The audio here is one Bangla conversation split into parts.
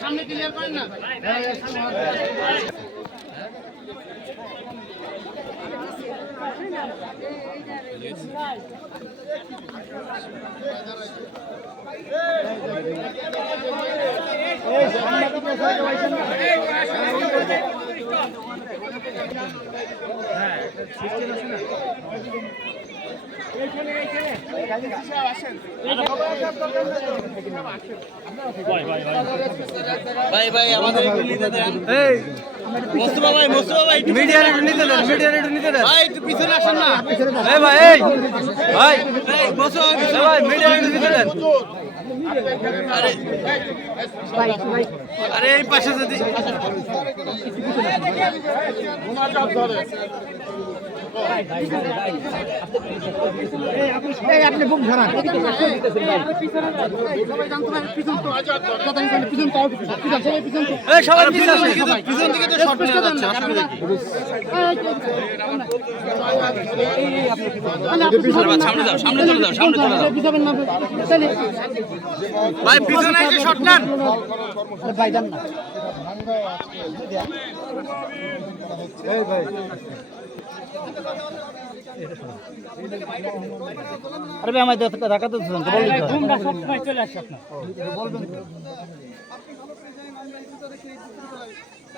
সামনে ক্লিয়ার করেন না ভাই ভাই আমাদের একটু নিতে দেন। এই মোস্তফা ভাই একটু মিডিয়ার একটু নিতে দেন, মিডিয়ার একটু নিতে দেন। ভাই একটু পিছনে আসেন না। এই ভাই এই ভাই এই মোস্তফা ভাই মিডিয়ার একটু নিতে দেন। আরে ভাই ভাই আরে এই পাশে যদি মোনাজাত ধরে আপনি বুক ধরান সবাই পিছন দিকে তো শর্ট নিয়ে যাচ্ছে আসলে সামনে চলে যাও ভাই পিছনে এসে শর্ট নেন ভাই দেন না এই ভাই আরে ভাই আমাদের ঢাকা তো ঘুমটা সব সময় চলে আসছে আপনার বলবেন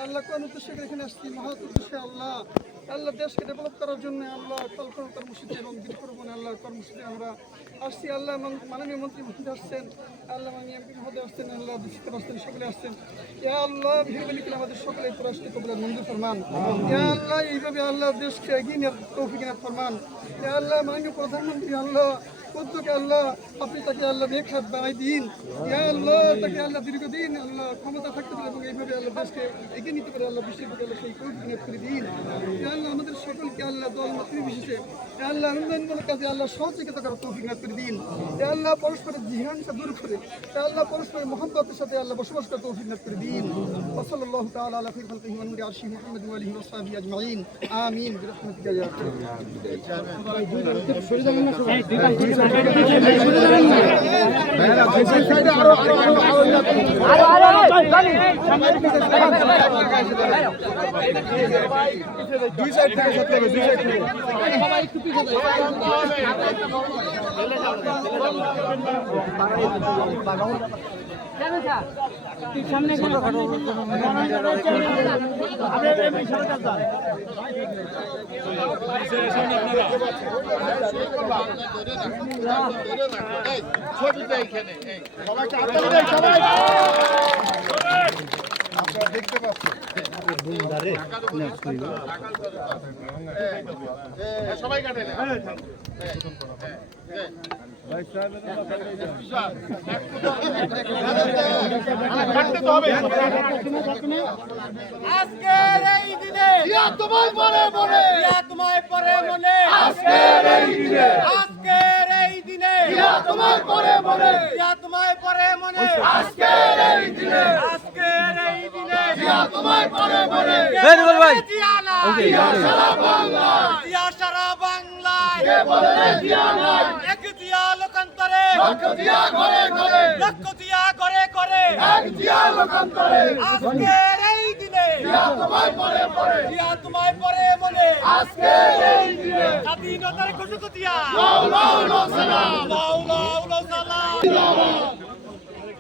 আল্লাহ কোন উদ্দেশ্যে এখানে আসছি মহৎ উদ্দেশ্যে আল্লাহ আল্লাহ দেশকে ডেভেলপ করার জন্য আল্লাহ কর্মসূচি এবং বৃক্ষরোপণ আল্লাহ কর্মসূচি আমরা আসছি আল্লাহ এবং মাননীয় মন্ত্রী মহোদয় আসছেন আল্লাহ মাননীয় এমপি মহোদয় আসছেন আল্লাহ বিচিত্র আসছেন সকলে আসছেন ইয়া আল্লাহ ভিড় আমাদের সকলে রাষ্ট্রীয় কবুলের মঞ্জুর ফরমান ইয়া আল্লাহ এইভাবে আল্লাহ দেশকে এগিয়ে নেওয়ার তৌফিক এনায়েত ফরমান ইয়া আল্লাহ মাননীয় প্রধানমন্ত্রী আল্লাহ উদ্যোগে আল্লাহ আপনি তাকে আল্লাহ নেখাত বানাই দিন ইয়া আল্লাহ তাকে আল্লাহ দীর্ঘদিন আল্লাহ ক্ষমতা থাকতে পারে এবং এইভাবে আল্লাহ দেশকে এগিয়ে নিতে পারে আল্লাহ বিশ্বের প্রতি আল্লাহ সেই তৌফিক এনায়েত করে দিন ইয়া আল্লাহ আমাদের সকলকে আল্লাহ দল মত নির্বিশেষে ইয়া আল্লাহ উন্নয়নমূলক কাজে আল্লাহ সহযোগিতা করার তৌফিক এনায়েত করে দিন ইয়া আল্লাহ পরস্পরের জিহানটা দূর করে ইয়া আল্লাহ পরস্পরের মহব্বতের সাথে আল্লাহ বসবাস করার তৌফিক এনায়েত করে দিন ওয়া সাল্লাল্লাহু তাআলা আলা খায়রি খালকিহি ওয়া নূরি আরশিহি মুহাম্মদ ওয়া আলিহি ওয়া সাহবিহি আজমাইন আমিন বিরহমাতিকা ইয়া দুই সাইড থেকে সত্যি দুই সাইড থেকে সবাই একটু পিছনে সামনে আপনারা দেখতে পাচ্ছেন সবাই কাটে আজকের এই দিনে তোমায় পরে মনে তোমায় পরে মনে আজকের এই দিনে আজকের এই দিনে তোমায় পরে মনে তোমায় পরে মনে আজকের এই দিনে আজকের এই দিনে তোমায় পরে মনে সারা বাংলায় কে বলে জিয়া নাই এক দিয়া লোকান্তরে লক্ষ জিয়া ঘরে ঘরে লক্ষ দিয়া করে করে এক জিয়া লোকান্তরে আজকের এই দিনে তোমায় পরে পরে তোমায় পরে মনে আজকের এই দিনে স্বাধীনতার ঘোষক দিয়া মাওলা